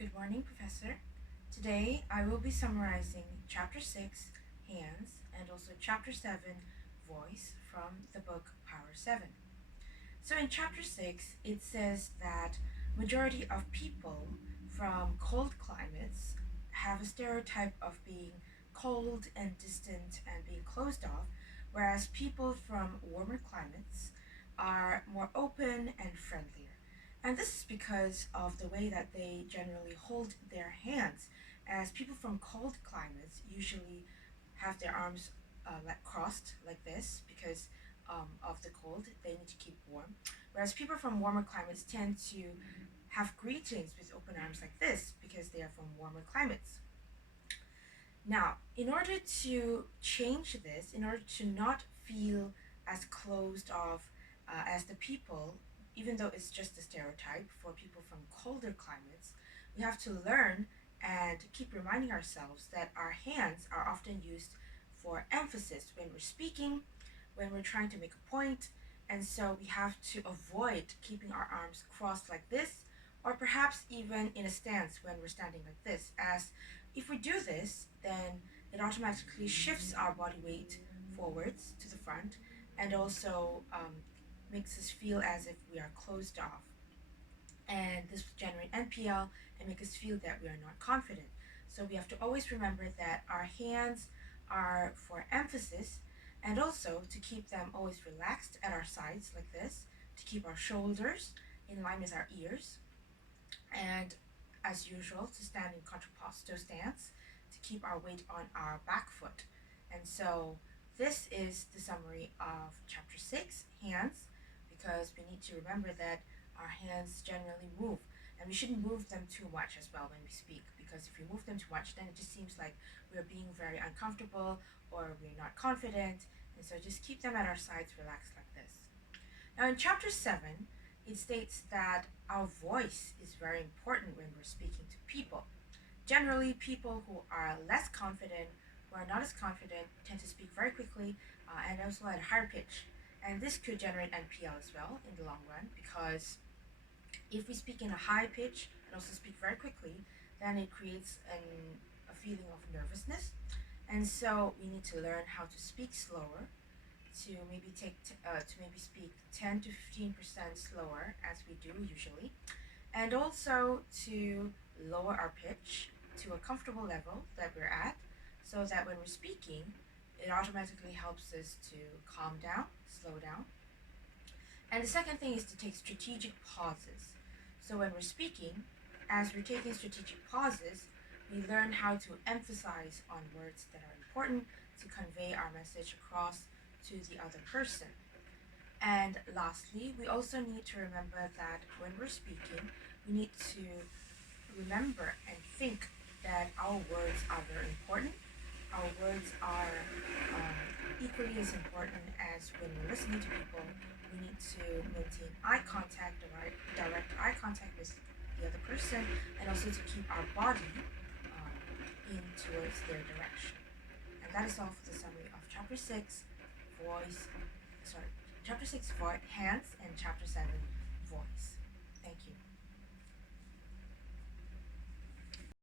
Good morning, Professor. Today I will be summarizing Chapter 6, Hands, and also Chapter 7, Voice, from the book Power 7. So in Chapter 6, it says that majority of people from cold climates have a stereotype of being cold and distant and being closed off, whereas people from warmer climates are more open and friendlier. And this is because of the way that they generally hold their hands, as people from cold climates usually have their arms like crossed like this because of the cold. They need to keep warm. Whereas people from warmer climates tend to have greetings with open arms like this because they are from warmer climates. Now, in order to change this, in order to not feel as closed off as the people, even though it's just a stereotype for people from colder climates, we have to learn and keep reminding ourselves that our hands are often used for emphasis when we're speaking, when we're trying to make a point, and so we have to avoid keeping our arms crossed like this, or perhaps even in a stance when we're standing like this, as if we do this, then it automatically shifts our body weight forwards to the front and also makes us feel as if we are closed off. And this will generate NPL and make us feel that we are not confident. So we have to always remember that our hands are for emphasis and also to keep them always relaxed at our sides like this, to keep our shoulders in line with our ears, and as usual to stand in contrapposto stance to keep our weight on our back foot. And so this is the summary of chapter 6, hands, because we need to remember that our hands generally move and we shouldn't move them too much as well when we speak, because if we move them too much then it just seems like we're being very uncomfortable or we're not confident, and so just keep them at our sides relaxed like this. Now in chapter 7, it states that our voice is very important when we're speaking to people. Generally, people who are less confident, who are not as confident, tend to speak very quickly and also at a higher pitch. And this could generate NPL as well in the long run, because if we speak in a high pitch and also speak very quickly, then it creates a feeling of nervousness. And so we need to learn how to speak slower, to maybe speak 10 to 15% slower as we do usually, and also to lower our pitch to a comfortable level that we're at, so that when we're speaking it automatically helps us to calm down, slow down. And the second thing is to take strategic pauses. So when we're speaking, as we're taking strategic pauses, we learn how to emphasize on words that are important to convey our message across to the other person. And lastly, we also need to remember that when we're speaking, we need to remember and think that our words are very important. Our words are equally as important as when we're listening to people. We need to maintain eye contact, direct eye contact with the other person, and also to keep our body in towards their direction. And that is all for the summary of chapter 6, voice, chapter 6 for hands, and chapter 7 voice. Thank you.